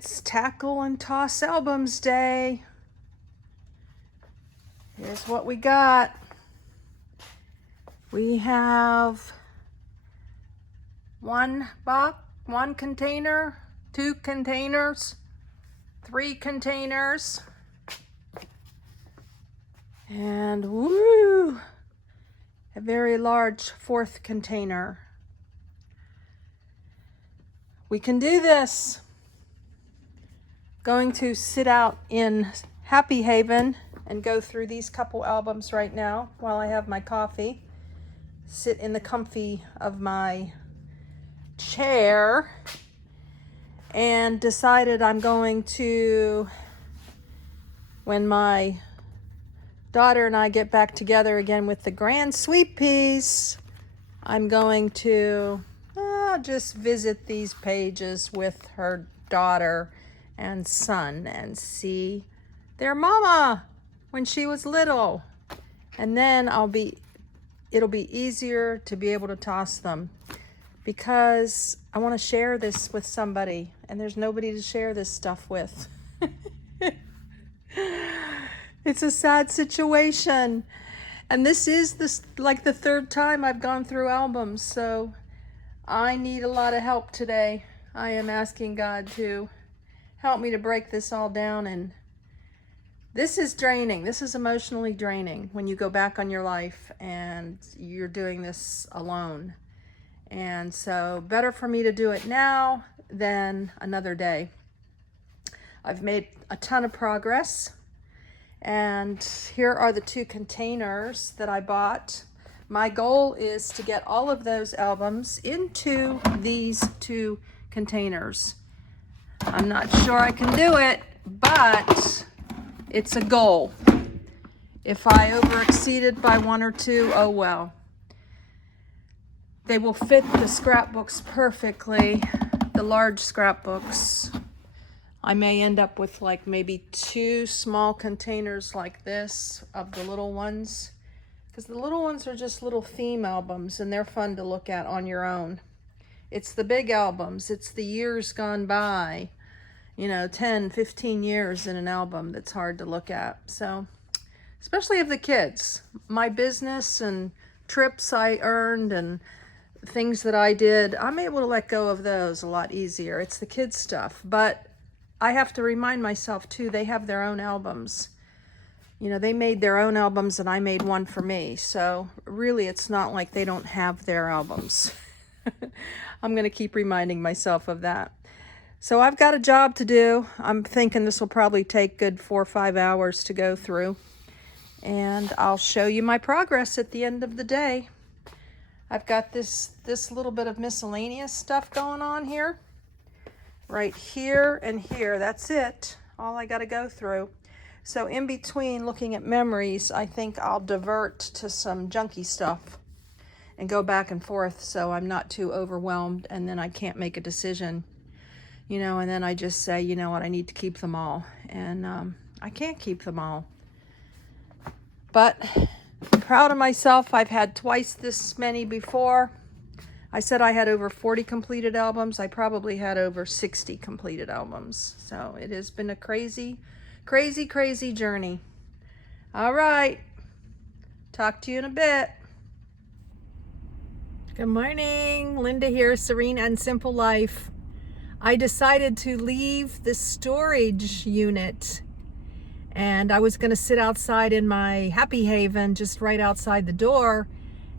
It's tackle and toss albums day. Here's what we got. We have one box, one container, 2 containers, 3 containers, and woo, a very large 4th container. We can do this. Going to sit out in Happy Haven and go through these couple albums right now while I have my coffee. Sit in the comfy of my chair, and decided I'm going to, when my daughter and I get back together again with the grand sweet peas, I'm going to just visit these pages with her daughter and son and see their mama when she was little, and then it'll be easier to be able to toss them, because I want to share this with somebody and there's nobody to share this stuff with. It's a sad situation, and this is like the 3rd time I've gone through albums, so I need a lot of help today. I am asking God to help me to break this all down, and this is draining. This is emotionally draining when you go back on your life and you're doing this alone. And so better for me to do it now than another day. I've made a ton of progress, and here are the 2 containers that I bought. My goal is to get all of those albums into these 2 containers. I'm not sure I can do it, but it's a goal. If I overexceeded by 1 or 2, oh well. They will fit the scrapbooks perfectly, the large scrapbooks. I may end up with like maybe 2 small containers like this of the little ones, because the little ones are just little theme albums and they're fun to look at on your own. It's the big albums, it's the years gone by, 10, 15 years in an album that's hard to look at. So, especially of the kids, my business and trips I earned and things that I did, I'm able to let go of those a lot easier. It's the kids' stuff, but I have to remind myself too, they have their own albums. They made their own albums and I made one for me. So really, it's not like they don't have their albums. I'm going to keep reminding myself of that. So I've got a job to do. I'm thinking this will probably take good 4 or 5 hours to go through. And I'll show you my progress at the end of the day. I've got this little bit of miscellaneous stuff going on here. Right here and here, that's it. All I got to go through. So in between looking at memories, I think I'll divert to some junky stuff and go back and forth so I'm not too overwhelmed and then I can't make a decision. And then I just say, you know what, I need to keep them all. And I can't keep them all. But I'm proud of myself. I've had twice this many before. I said I had over 40 completed albums. I probably had over 60 completed albums. So it has been a crazy, crazy, crazy journey. All right. Talk to you in a bit. Good morning. Linda here, Serene and Simple Life. I decided to leave the storage unit, and I was going to sit outside in my Happy Haven just right outside the door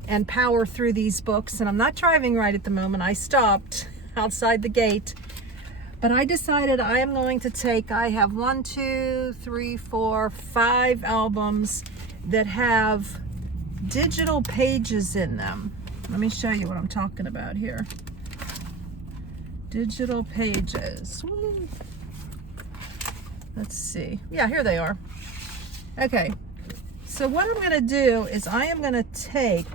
and power through these books. And I'm not driving right at the moment. I stopped outside the gate, but I decided I am going to take, I have 1, 2, 3, 4, 5 albums that have digital pages in them. Let me show you what I'm talking about here. Digital pages. Woo. Let's see. Yeah, here they are. Okay. So what I'm going to do is I am going to take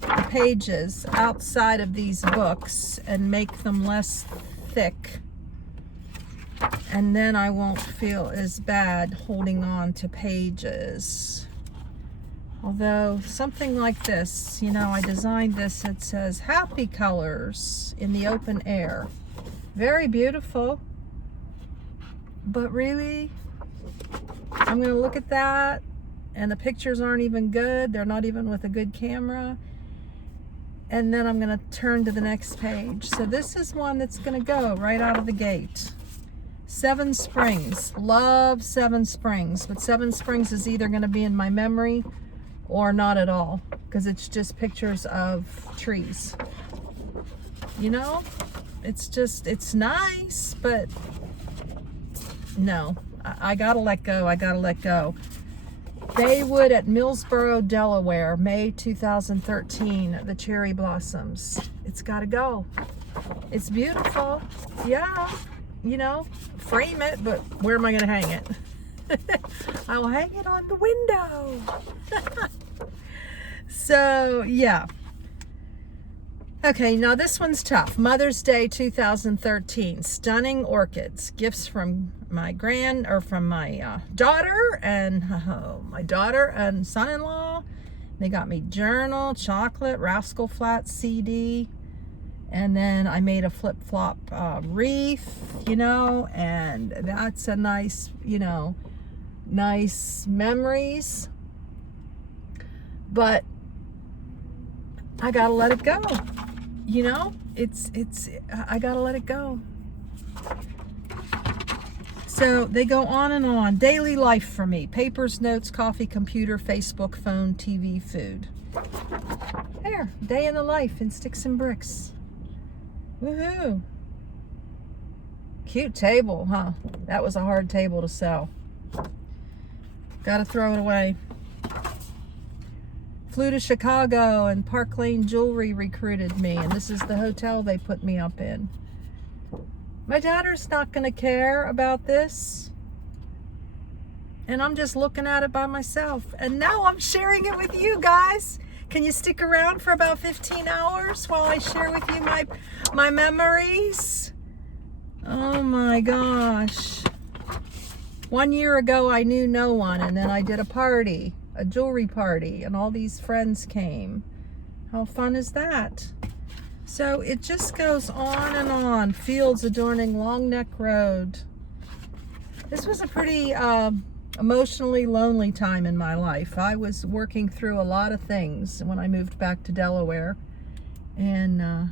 the pages outside of these books and make them less thick. And then I won't feel as bad holding on to pages. Although something like this, I designed this, it says happy colors in the open air. Very beautiful. But really, I'm gonna look at that, and the pictures aren't even good. They're not even with a good camera. And then I'm gonna turn to the next page. So this is one that's gonna go right out of the gate. Seven Springs. Love Seven Springs, but Seven Springs is either gonna be in my memory or not at all, because it's just pictures of trees. You know, it's just, it's nice, but no, I gotta let go. I gotta let go. Baywood at Millsboro, Delaware, May 2013, the cherry blossoms. It's gotta go. It's beautiful. Yeah, you know, frame it, but where am I gonna hang it? I'll hang it on the window. So, yeah. Okay, now this one's tough. Mother's Day 2013, stunning orchids, gifts from my daughter and son-in-law. They got me journal, chocolate, Rascal Flatts CD, and then I made a flip-flop wreath, you know, and that's a nice, you know, nice memories. But I gotta let it go. You know, I gotta let it go. So they go on and on. Daily life for me. Papers, notes, coffee, computer, Facebook, phone, TV, food. There, day in the life in sticks and bricks. Woohoo. Cute table, huh? That was a hard table to sell. Gotta throw it away. Flew to Chicago and Park Lane Jewelry recruited me, and this is the hotel they put me up in. My daughter's not gonna care about this, and I'm just looking at it by myself, and now I'm sharing it with you guys. Can you stick around for about 15 hours while I share with you my memories? Oh my gosh. 1 year ago I knew no one, and then I did a party, a jewelry party, and all these friends came. How fun is that? So it just goes on and on. Fields adorning Long Neck Road. This was a pretty emotionally lonely time in my life. I was working through a lot of things when I moved back to Delaware. And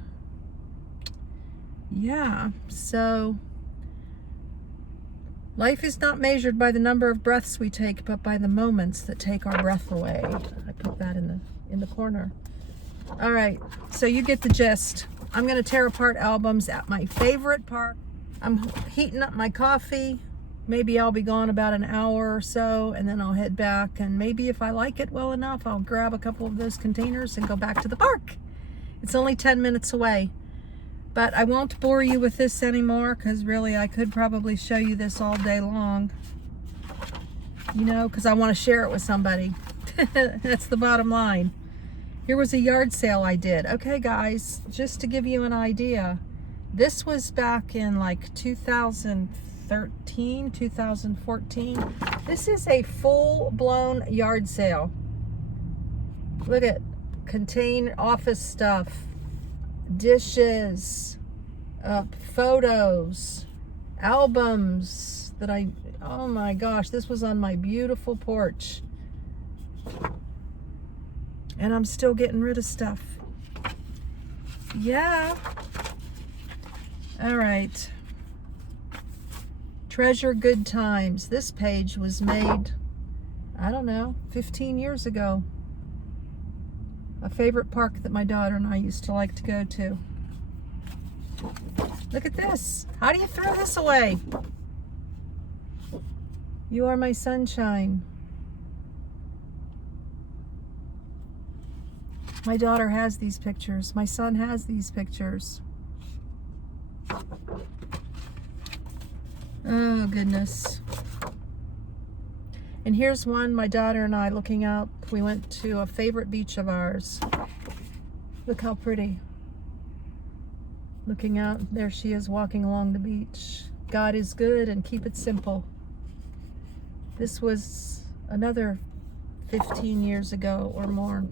yeah, so life is not measured by the number of breaths we take, but by the moments that take our breath away. I put that in the corner. All right, so you get the gist. I'm gonna tear apart albums at my favorite park. I'm heating up my coffee. Maybe I'll be gone about an hour or so, and then I'll head back, and maybe if I like it well enough, I'll grab a couple of those containers and go back to the park. It's only 10 minutes away. But I won't bore you with this anymore, because really I could probably show you this all day long. You know, because I want to share it with somebody. That's the bottom line. Here was a yard sale I did. Okay, guys, just to give you an idea, this was back in like 2013, 2014. This is a full-blown yard sale. Look at contain office stuff, dishes, photos, albums that oh my gosh, this was on my beautiful porch. And I'm still getting rid of stuff. Yeah. All right. Treasure good times. This page was made, I don't know, 15 years ago. A favorite park that my daughter and I used to like to go to. Look at this. How do you throw this away? You are my sunshine. My daughter has these pictures. My son has these pictures. Oh, goodness. And here's one, my daughter and I looking out. We went to a favorite beach of ours. Look how pretty. Looking out, there she is walking along the beach. God is good, and keep it simple. This was another 15 years ago or more.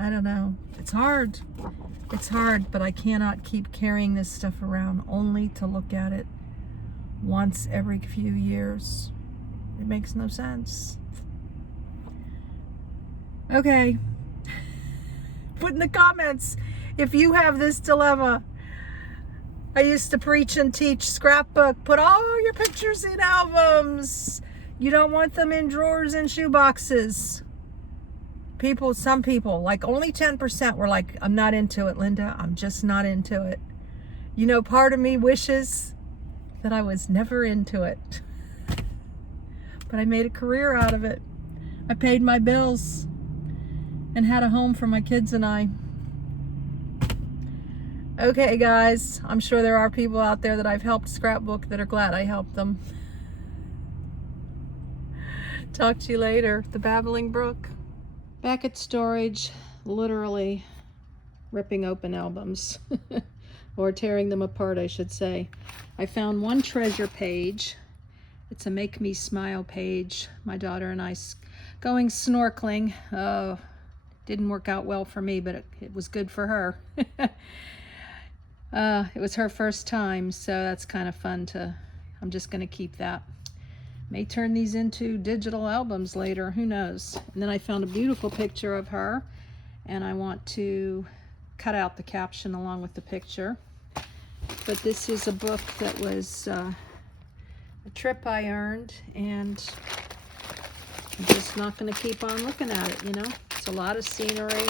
I don't know. It's hard. It's hard, but I cannot keep carrying this stuff around only to look at it once every few years. It makes no sense. Okay. Put in the comments if you have this dilemma. I used to preach and teach scrapbook. Put all your pictures in albums. You don't want them in drawers and shoe boxes. Some people, like only 10% were like, I'm not into it, Linda. I'm just not into it. You know, part of me wishes that I was never into it. But I made a career out of it. I paid my bills and had a home for my kids and I. Okay, guys, I'm sure there are people out there that I've helped scrapbook that are glad I helped them. Talk to you later. The Babbling Brook. Back at storage, literally ripping open albums. Or tearing them apart, I should say. I found one treasure page. It's a Make Me Smile page. My daughter and I going snorkeling. Oh, didn't work out well for me, but it was good for her. It was her first time, so that's kind of fun I'm just going to keep that. May turn these into digital albums later, who knows. And then I found a beautiful picture of her, and I want to cut out the caption along with the picture. But this is a book that was a trip I earned, and I'm just not going to keep on looking at it, you know. It's a lot of scenery.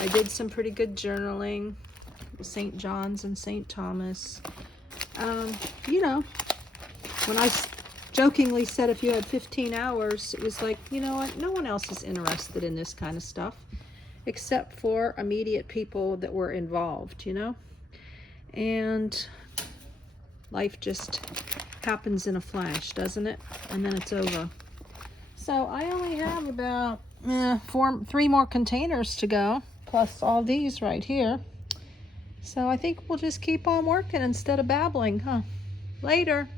I did some pretty good journaling. St. John's and St. Thomas. You know, when I jokingly said if you had 15 hours, it was like, you know what, no one else is interested in this kind of stuff except for immediate people that were involved, you know. And life just happens in a flash, doesn't it? And then it's over. So I only have about 3 more containers to go, plus all these right here. So I think we'll just keep on working instead of babbling, huh? Later.